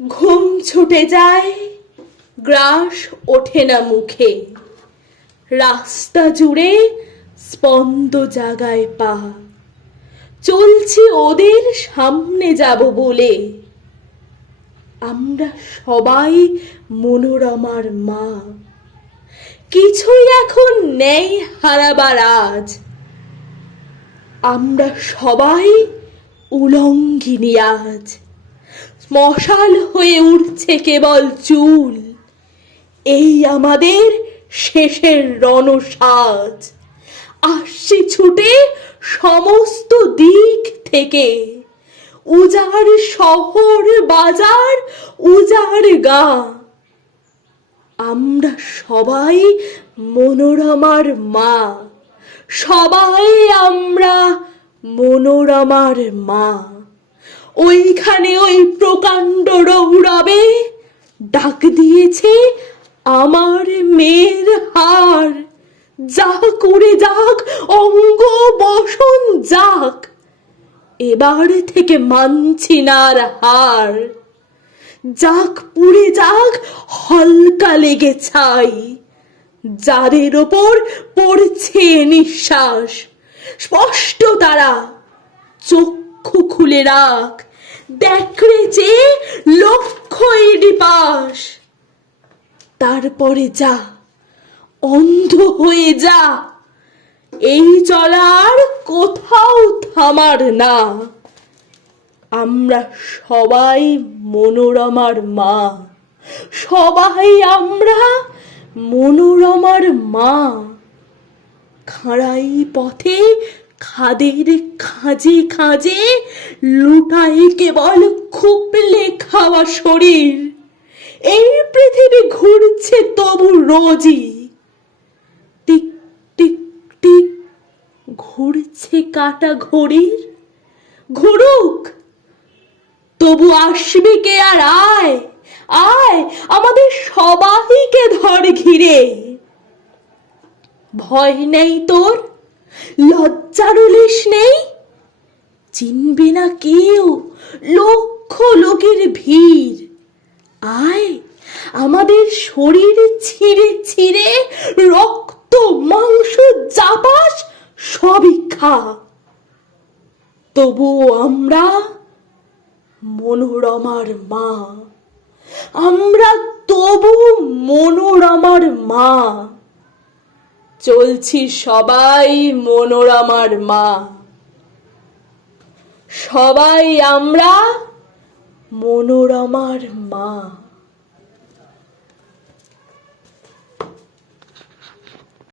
ঘুম ছুটে যায়, গ্রাস ওঠে না মুখে, রাস্তা জুড়ে স্পন্দ জাগায় পা। চলছি ওদের সামনে যাব বলে, আমরা সবাই মনোরমার মা। কিছুই এখন নেই হারাবার আজ, আমরা সবাই উলঙ্গিনী আজ। মশাল হয়ে উঠছে কেবল চুল, এই আমাদের শেষের রণসাজ। আসছি ছুটে সমস্ত দিক থেকে, উজাড় শহর বাজার উজাড় গা। আমরা সবাই মনোরমার মা, সবাই আমরা মনোরমার মা। ওইখানে ওই প্রকাণ্ড রৌরবে ডাক দিয়েছে আমার মেয়ের হার। যা করে যাক অঙ্গ বসন যাক, এবার থেকে মানছি না আর হার। যাক পুড়ে যাক হলকা লেগে ছাই, যাদের ওপর পড়ছে নিঃশ্বাস। স্পষ্ট তারা চক্ষু খুলে রাখ, দেখরে যে লক্ষ্য এডি পাশ। তারপরে যা অন্ধ হয়ে যা, এই চলার কোথাও থামার না। আমরা সবাই মনোরমার মা, সবাই আমরা মনোরমার মা। খাড়াই পথে খাদের খাঁজে খাঁজে লুটাই কেবল খুপলে খাওয়া শরীর। এই পৃথিবী ঘুরছে তবু রোজই, টিক টিক টিক ঘুরছে কাটা ঘড়ির। ঘুরুক, তবু আসবে কে আর আয় আয় আমাদের সবাইকে ধর ঘিরে। ভয় নেই তোর, লজ্জার উলিশ নেই, চিনবে না কেউ লক্ষ লোকের ভিড়। আয় আমাদের শরীর ছিঁড়ে ছিঁড়ে রক্ত মাংস চাপাস সবই খা। তবুও আমরা মনোরমার মা, আমরা তবু মনোরমার মা। চলছি সবাই মনোরমার মা, সবাই আমরা মনোরমার মা।